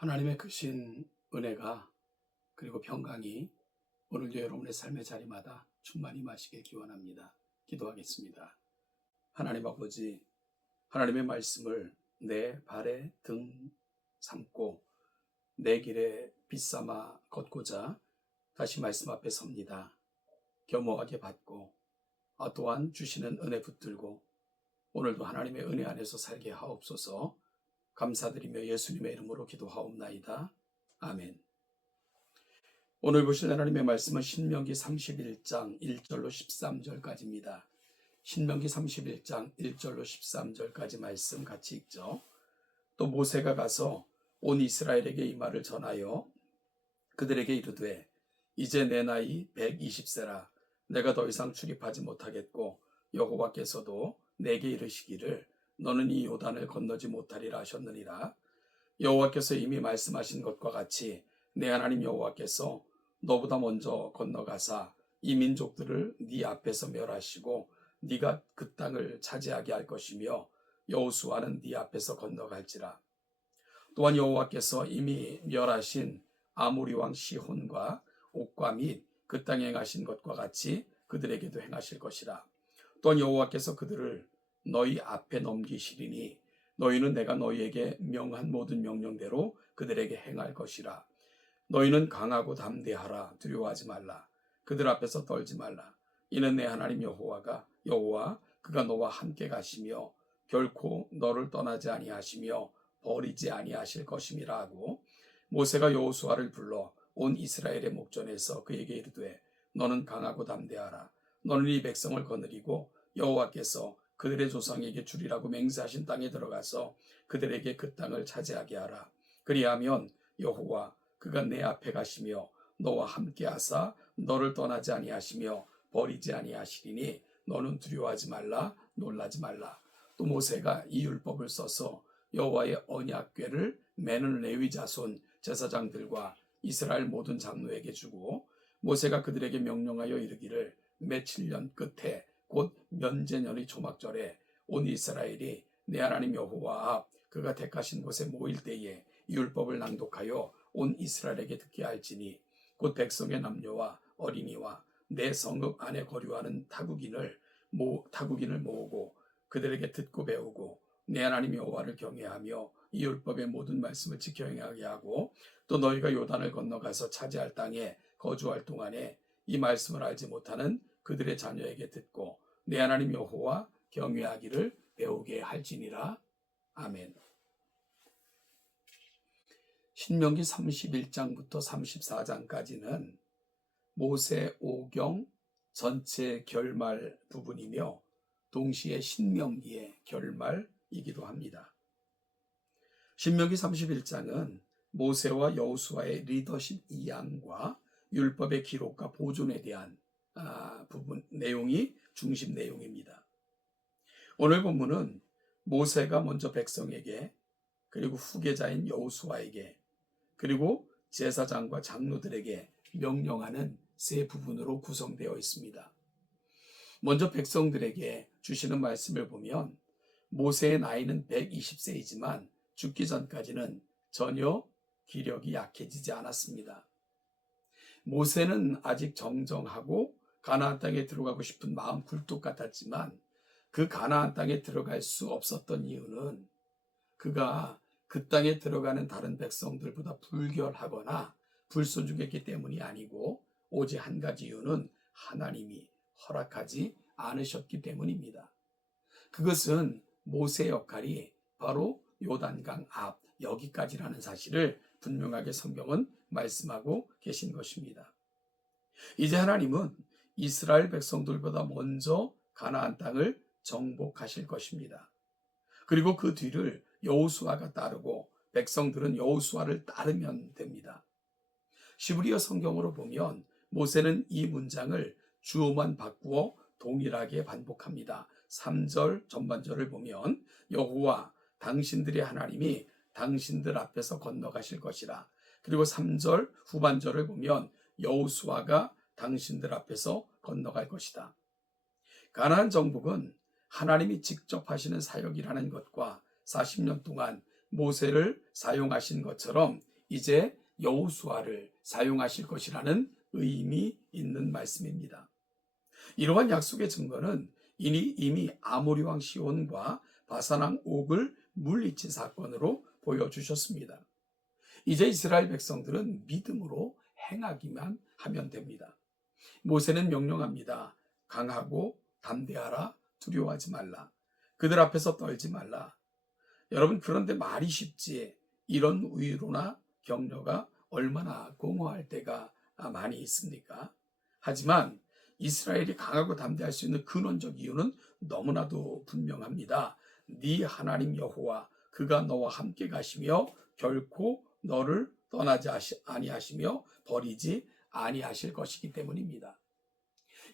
하나님의 크신 은혜가 그리고 평강이 오늘도 여러분의 삶의 자리마다 충만히 임하시길 기원합니다. 기도하겠습니다. 하나님 아버지, 하나님의 말씀을 내 발에 등 삼고 내 길에 빛 삼아 걷고자 다시 말씀 앞에 섭니다. 겸허하게 받고 또한 주시는 은혜 붙들고 오늘도 하나님의 은혜 안에서 살게 하옵소서. 감사드리며 예수님의 이름으로 기도하옵나이다. 아멘. 오늘 보실 하나님의 말씀은 신명기 31장 1절로 13절까지입니다. 신명기 31장 1절로 13절까지 말씀 같이 읽죠. 또 모세가 가서 온 이스라엘에게 이 말을 전하여 그들에게 이르되 이제 내 나이 120세라 내가 더 이상 출입하지 못하겠고 여호와께서도 내게 이르시기를 너는 이 요단을 건너지 못하리라 하셨느니라. 여호와께서 이미 말씀하신 것과 같이 내 하나님 여호와께서 너보다 먼저 건너가사 이 민족들을 네 앞에서 멸하시고 네가 그 땅을 차지하게 할 것이며 여호수아는 네 앞에서 건너갈지라. 또한 여호와께서 이미 멸하신 아모리 왕 시혼과 옥과 및 그 땅에 행하신 것과 같이 그들에게도 행하실 것이라. 또한 여호와께서 그들을 너희 앞에 넘기시리니 너희는 내가 너희에게 명한 모든 명령대로 그들에게 행할 것이라. 너희는 강하고 담대하라. 두려워하지 말라. 그들 앞에서 떨지 말라. 이는 내 하나님 여호와 그가 너와 함께 가시며 결코 너를 떠나지 아니하시며 버리지 아니하실 것임이라 하고, 모세가 여호수아를 불러 온 이스라엘의 목전에서 그에게 이르되 너는 강하고 담대하라. 너는 이 백성을 거느리고 여호와께서 그들의 조상에게 주리라고 맹세하신 땅에 들어가서 그들에게 그 땅을 차지하게 하라. 그리하면 여호와 그가 내 앞에 가시며 너와 함께 하사 너를 떠나지 아니하시며 버리지 아니하시리니 너는 두려워하지 말라. 놀라지 말라. 또 모세가 이 율법을 써서 여호와의 언약궤를 매는 레위 자손 제사장들과 이스라엘 모든 장로에게 주고, 모세가 그들에게 명령하여 이르기를 며칠 년 끝에 곧 면제년의 초막절에 온 이스라엘이 내 하나님 여호와 앞 그가 택하신 곳에 모일 때에 율법을 낭독하여 온 이스라엘에게 듣게 할지니 곧 백성의 남녀와 어린이와 내 성읍 안에 거류하는 타국인을 모으고 그들에게 듣고 배우고 내 하나님 여호와를 경외하며 이 율법의 모든 말씀을 지켜 행하게 하고 또 너희가 요단을 건너가서 차지할 땅에 거주할 동안에 이 말씀을 알지 못하는 그들의 자녀에게 듣고 내 하나님 여호와 경외하기를 배우게 할지니라. 아멘. 신명기 31장부터 34장까지는 모세 오경 전체 결말 부분이며 동시에 신명기의 결말이기도 합니다. 신명기 31장은 모세와 여호수아의 리더십 이양과 율법의 기록과 보존에 대한 부분 내용이 중심 내용입니다. 오늘 본문은 모세가 먼저 백성에게 그리고 후계자인 여호수아에게 그리고 제사장과 장로들에게 명령하는 세 부분으로 구성되어 있습니다. 먼저 백성들에게 주시는 말씀을 보면 모세의 나이는 120세이지만 죽기 전까지는 전혀 기력이 약해지지 않았습니다. 모세는 아직 정정하고 가나안 땅에 들어가고 싶은 마음 굴뚝 같았지만 그 가나안 땅에 들어갈 수 없었던 이유는 그가 그 땅에 들어가는 다른 백성들보다 불결하거나 불순종했기 때문이 아니고 오직 한 가지 이유는 하나님이 허락하지 않으셨기 때문입니다. 그것은 모세의 역할이 바로 요단강 앞 여기까지라는 사실을 분명하게 성경은 말씀하고 계신 것입니다. 이제 하나님은 이스라엘 백성들보다 먼저 가나안 땅을 정복하실 것입니다. 그리고 그 뒤를 여호수아가 따르고 백성들은 여호수아를 따르면 됩니다. 시브리어 성경으로 보면 모세는 이 문장을 주어만 바꾸어 동일하게 반복합니다. 3절 전반절을 보면 여호와 당신들의 하나님이 당신들 앞에서 건너가실 것이라. 그리고 3절 후반절을 보면 여호수아가 당신들 앞에서 건너갈 것이다. 가나안 정복은 하나님이 직접 하시는 사역이라는 것과 40년 동안 모세를 사용하신 것처럼 이제 여호수아를 사용하실 것이라는 의미 있는 말씀입니다. 이러한 약속의 증거는 이미 아모리 왕 시온과 바산 왕 옥을 물리친 사건으로 보여주셨습니다. 이제 이스라엘 백성들은 믿음으로 행하기만 하면 됩니다. 모세는 명령합니다. 강하고 담대하라, 두려워하지 말라. 그들 앞에서 떨지 말라. 여러분, 그런데 말이 쉽지 이런 위로나 격려가 얼마나 공허할 때가 많이 있습니까? 하지만 이스라엘이 강하고 담대할 수 있는 근원적 이유는 너무나도 분명합니다. 네 하나님 여호와 그가 너와 함께 가시며 결코 너를 떠나지 아니하시며 버리지 아니하실 것이기 때문입니다.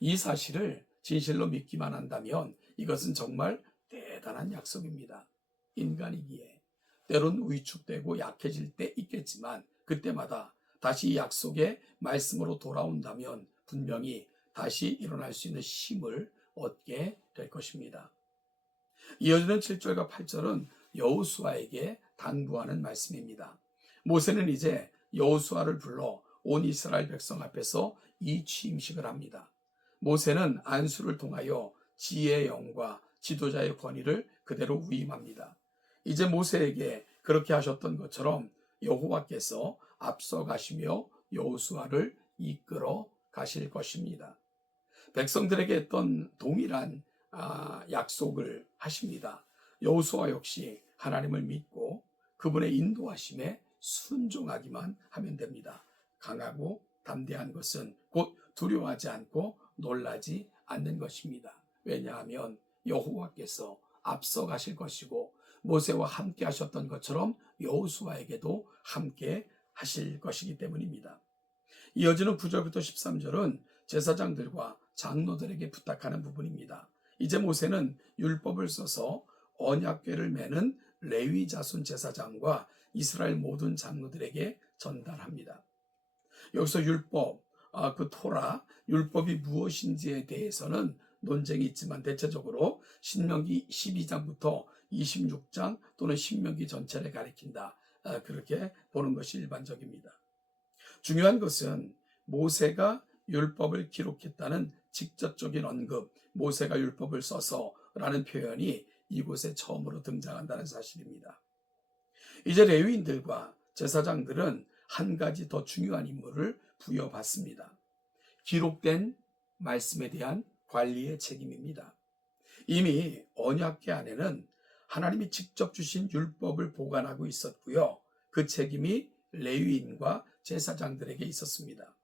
이 사실을 진실로 믿기만 한다면 이것은 정말 대단한 약속입니다. 인간이기에 때론 위축되고 약해질 때 있겠지만 그때마다 다시 이 약속의 말씀으로 돌아온다면 분명히 다시 일어날 수 있는 힘을 얻게 될 것입니다. 이어지는 7절과 8절은 여호수아에게 당부하는 말씀입니다. 모세는 이제 여호수아를 불러 온 이스라엘 백성 앞에서 이 취임식을 합니다. 모세는 안수를 통하여 지혜의 영과 지도자의 권위를 그대로 위임합니다. 이제 모세에게 그렇게 하셨던 것처럼 여호와께서 앞서 가시며 여호수아를 이끌어 가실 것입니다. 백성들에게 했던 동일한 약속을 하십니다. 여호수아 역시 하나님을 믿고 그분의 인도하심에 순종하기만 하면 됩니다. 강하고 담대한 것은 곧 두려워하지 않고 놀라지 않는 것입니다. 왜냐하면 여호와께서 앞서 가실 것이고 모세와 함께 하셨던 것처럼 여호수아에게도 함께 하실 것이기 때문입니다. 이어지는 9절부터 13절은 제사장들과 장로들에게 부탁하는 부분입니다. 이제 모세는 율법을 써서 언약궤를 매는 레위 자손 제사장과 이스라엘 모든 장로들에게 전달합니다. 여기서 율법, 그 토라, 율법이 무엇인지에 대해서는 논쟁이 있지만 대체적으로 신명기 12장부터 26장 또는 신명기 전체를 가리킨다. 그렇게 보는 것이 일반적입니다. 중요한 것은 모세가 율법을 기록했다는 직접적인 언급, 모세가 율법을 써서라는 표현이 이곳에 처음으로 등장한다는 사실입니다. 이제 레위인들과 제사장들은 한 가지 더 중요한 임무를 부여받습니다. 기록된 말씀에 대한 관리의 책임입니다. 이미 언약궤 안에는 하나님이 직접 주신 율법을 보관하고 있었고요. 그 책임이 레위인과 제사장들에게 있었습니다.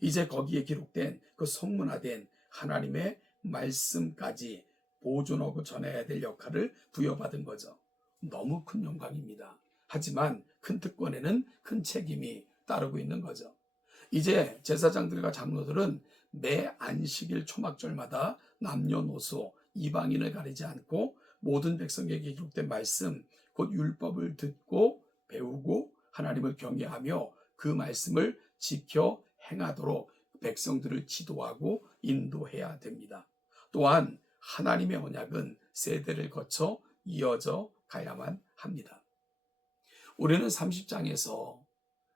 이제 거기에 기록된 그 성문화된 하나님의 말씀까지 보존하고 전해야 될 역할을 부여받은 거죠. 너무 큰 영광입니다. 하지만 큰 특권에는 큰 책임이 따르고 있는 거죠. 이제 제사장들과 장로들은 매 안식일 초막절마다 남녀노소 이방인을 가리지 않고 모든 백성에게 기록된 말씀 곧 율법을 듣고 배우고 하나님을 경외하며 그 말씀을 지켜 행하도록 백성들을 지도하고 인도해야 됩니다. 또한 하나님의 언약은 세대를 거쳐 이어져 가야만 합니다. 우리는 30장에서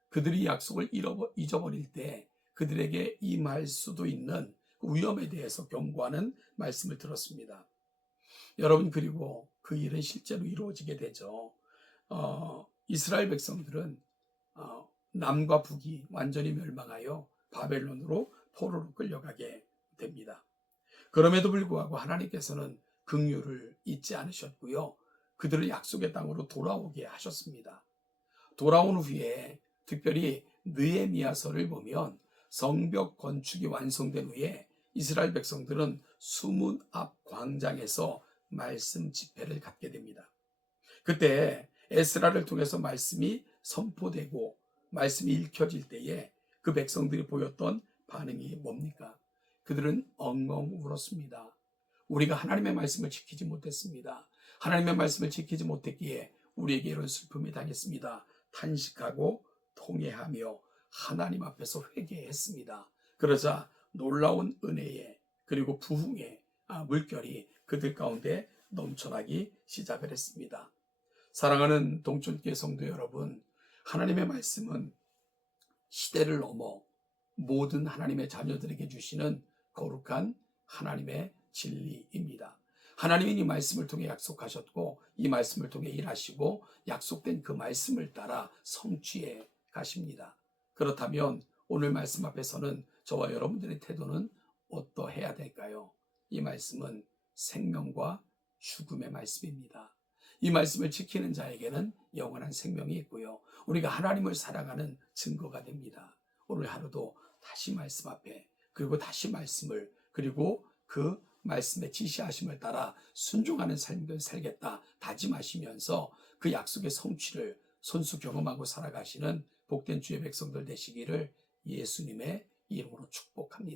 그들이 약속을 잊어버릴 때 그들에게 임할 수도 있는 위험에 대해서 경고하는 말씀을 들었습니다. 여러분, 그리고 그 일은 실제로 이루어지게 되죠. 이스라엘 백성들은 남과 북이 완전히 멸망하여 바벨론으로 포로로 끌려가게 됩니다. 그럼에도 불구하고 하나님께서는 긍휼을 잊지 않으셨고요. 그들을 약속의 땅으로 돌아오게 하셨습니다. 돌아온 후에 특별히 느헤미야서를 보면 성벽 건축이 완성된 후에 이스라엘 백성들은 수문 앞 광장에서 말씀 집회를 갖게 됩니다. 그때 에스라를 통해서 말씀이 선포되고 말씀이 읽혀질 때에 그 백성들이 보였던 반응이 뭡니까? 그들은 엉엉 울었습니다. 우리가 하나님의 말씀을 지키지 못했습니다. 하나님의 말씀을 지키지 못했기에 우리에게 이런 슬픔이 당했습니다. 탄식하고 통회하며 하나님 앞에서 회개했습니다. 그러자 놀라운 은혜에 그리고 부흥의 물결이 그들 가운데 넘쳐나기 시작을 했습니다. 사랑하는 동촌교회 성도 여러분, 하나님의 말씀은 시대를 넘어 모든 하나님의 자녀들에게 주시는 거룩한 하나님의 진리입니다. 하나님이 이 말씀을 통해 약속하셨고 이 말씀을 통해 일하시고 약속된 그 말씀을 따라 성취해 가십니다. 그렇다면 오늘 말씀 앞에서는 저와 여러분들의 태도는 어떠해야 될까요? 이 말씀은 생명과 죽음의 말씀입니다. 이 말씀을 지키는 자에게는 영원한 생명이 있고요. 우리가 하나님을 사랑하는 증거가 됩니다. 오늘 하루도 다시 말씀 앞에 그리고 다시 말씀을 그리고 그 말씀의 지시하심을 따라 순종하는 삶을 살겠다 다짐하시면서 그 약속의 성취를 손수 경험하고 살아가시는 복된 주의 백성들 되시기를 예수님의 이름으로 축복합니다.